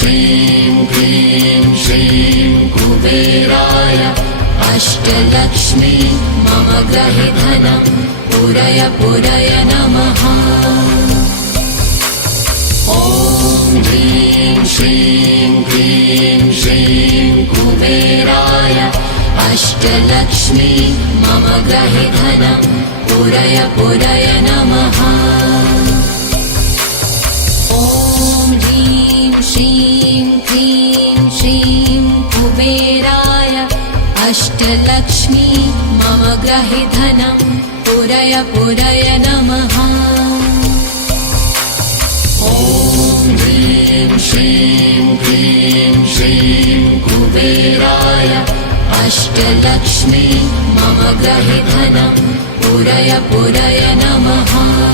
श्रीं क्लीं श्रीं कुबेराय अष्टलक्ष्मी मम गृहे धनं पूरय पूरय नमः। ॐ ह्रीं श्रीं क्लीं श्रीं कुबेराय अष्टलक्ष्मी मम गृहे धनं पूरय पूरय नमः। ॐ ह्रीं श्रीं क्लीं श्रीं कुबेराय अष्टलक्ष्मी मम गृहे धनं पूरय पूरय नमः। ॐ ह्रीं श्रीं क्लीं श्रीं कुबेराय अष्टलक्ष्मी मम गृहे धनं पूरय पूरय नमः।